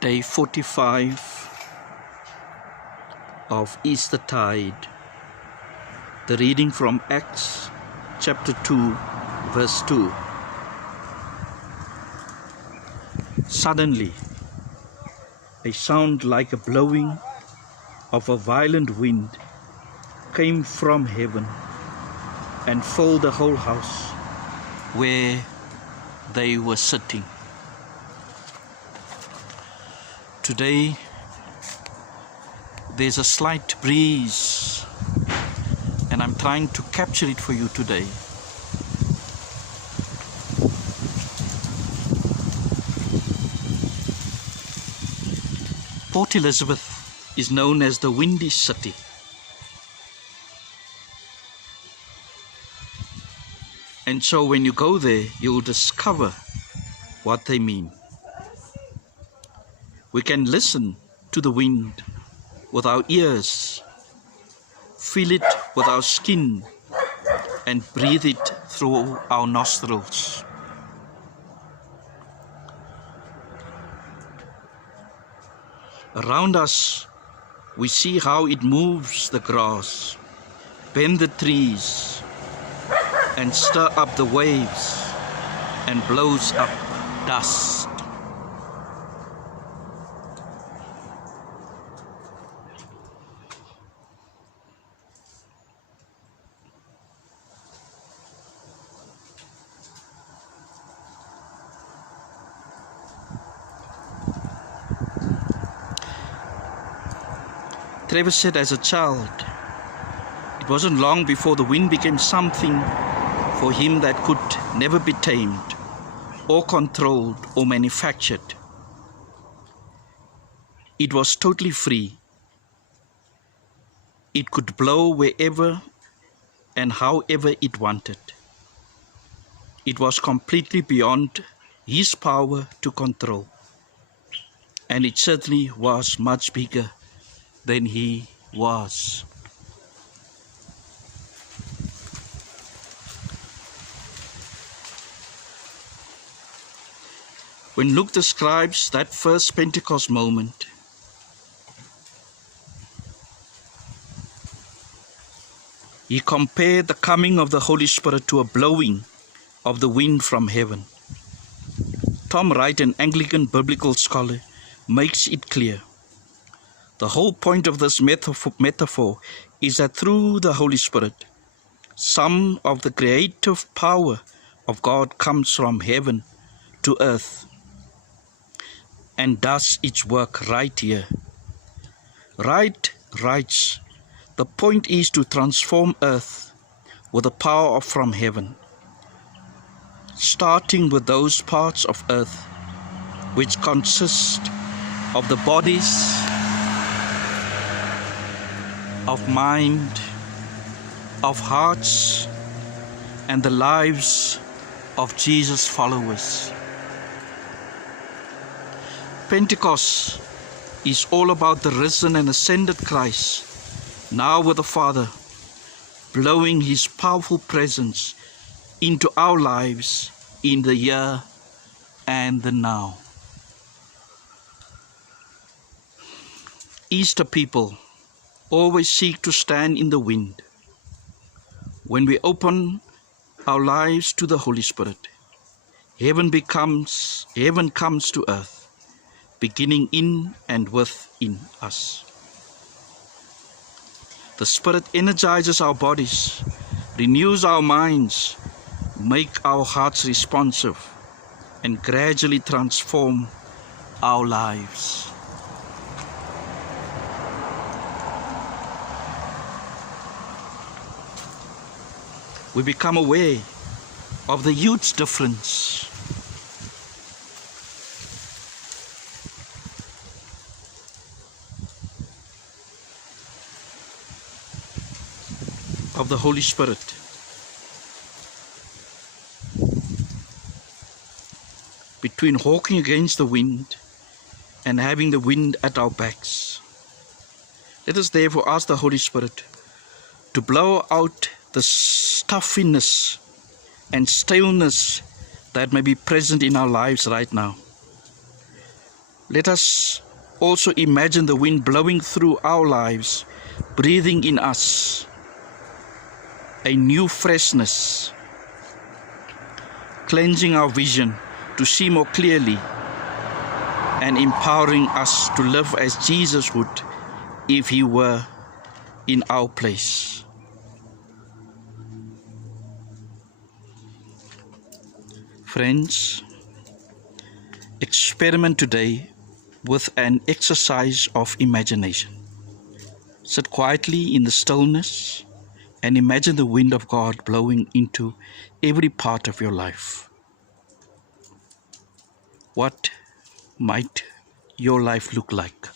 Day 45 of Eastertide. The reading from Acts chapter 2 verse 2. Suddenly, a sound like a blowing of a violent wind came from heaven and filled the whole house where they were sitting. Today, there's a slight breeze, and I'm trying to capture it for you today. Port Elizabeth is known as the Windy City. And so when you go there, you'll discover what they mean. We can listen to the wind with our ears, feel it with our skin, and breathe it through our nostrils. Around us, we see how it moves the grass, bend the trees, and stir up the waves, and blows up dust. Trevor said as a child, it wasn't long before the wind became something for him that could never be tamed or controlled or manufactured. It was totally free. It could blow wherever and however it wanted. It was completely beyond his power to control. And it certainly was much bigger than he was. When Luke describes that first Pentecost moment, he compared the coming of the Holy Spirit to a blowing of the wind from heaven. Tom Wright, an Anglican biblical scholar, makes it clear. The whole point of this metaphor is that through the Holy Spirit, some of the creative power of God comes from heaven to earth and does its work right here. Wright writes, the point is to transform earth with the power from heaven, starting with those parts of earth which consist of the bodies, of mind, of hearts, and the lives of Jesus' followers. Pentecost is all about the risen and ascended Christ, now with the Father, blowing His powerful presence into our lives in the here and the now. Easter people always seek to stand in the wind. When we open our lives to the Holy Spirit, heaven comes to earth, beginning in and within us. The Spirit energizes our bodies, renews our minds, makes our hearts responsive, and gradually transform our lives. We become aware of the huge difference of the Holy Spirit between hawking against the wind and having the wind at our backs. Let us therefore ask the Holy Spirit to blow out the stuffiness and staleness that may be present in our lives right now. Let us also imagine the wind blowing through our lives, breathing in us a new freshness, cleansing our vision to see more clearly, and empowering us to live as Jesus would if He were in our place. Friends, experiment today with an exercise of imagination. Sit quietly in the stillness and imagine the wind of God blowing into every part of your life. What might your life look like?